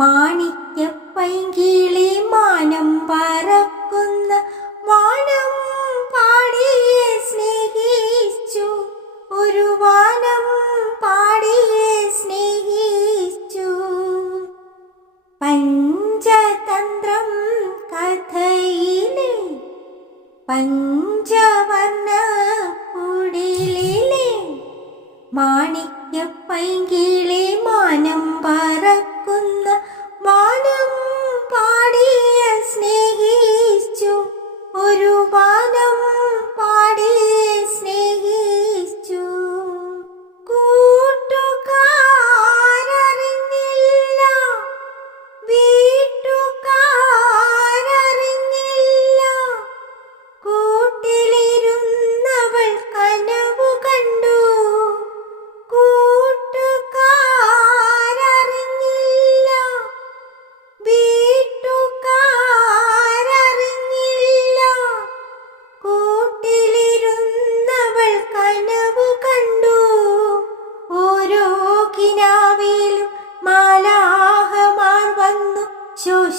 മാണിക്യപ്പൈങ്കിളി മാനം പറക്കുന്ന വാനം പാടിയെ സ്നേഹിച്ചു. ഒരു വാനം പാടിയെ സ്നേഹിച്ചു. പഞ്ചതന്ത്രം കഥയിലെ പഞ്ചവർണ കുടിലെ മാണിക്യപ്പൈങ്കിളി മാനം പറക്കുന്ന വാനം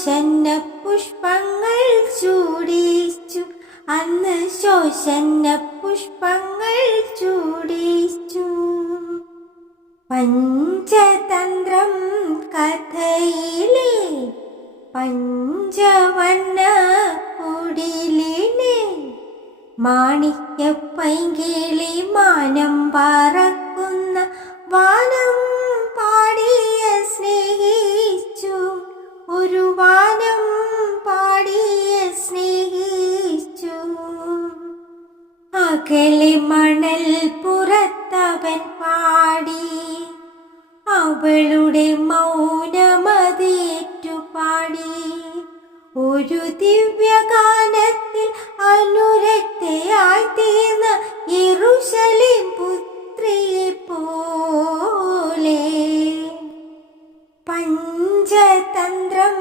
ശോഷന്ന പുഷ്പങ്ങൾ ചൂടിച്ചു. അന്ന് ശോശന്ന പുഷ്പങ്ങൾ ചൂടിച്ചു. പഞ്ചതന്ത്രം കഥയിലെ പഞ്ചവർണ കുടിലിലെ മാണിക്യപ്പൈങ്കിളി മാനം പറക്കുന്ന വാനം അകലെ മണൽ പുറത്തവൻ പാടി. അവളുടെ മൗനമതേറ്റു പാടി ഒരു ദിവ്യഗാനത്തിൽ അനുരക്തയായി തീർന്ന ഇറുശലിം പുത്രിയെ പോലെ. പഞ്ചതന്ത്രം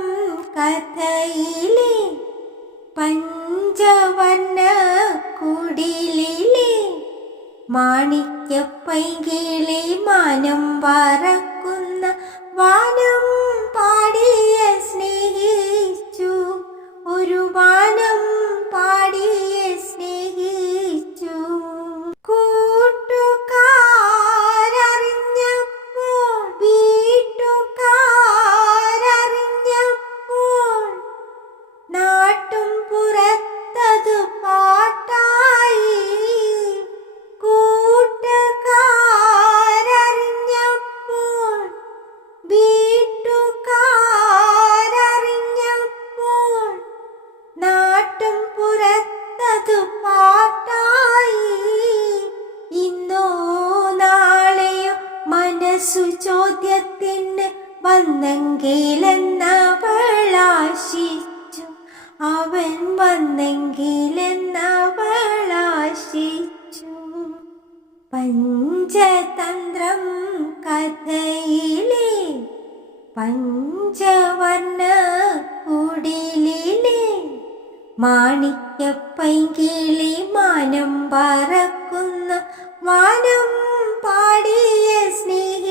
കഥയിലെ പഞ്ചവർണ കുടിലിലെ മാണിക്യപ്പൈകിളി മാനം പറക്കുന്ന പുറത്തതു പാട്ടായി ഇന്നോ നാളെയോ മനസ്സു ചോദ്യത്തിന് വന്നെങ്കിലെന്നവളാശിച്ചു. അവൻ വന്നെങ്കിലെന്നവളാശിച്ചു. പഞ്ചതന്ത്രം കഥയിലെ പഞ്ചവർണ കുടിലിലെ മാണിക്യപ്പൈങ്കിളി മാനം പറക്കുന്ന വാനം പാടിയ വാനം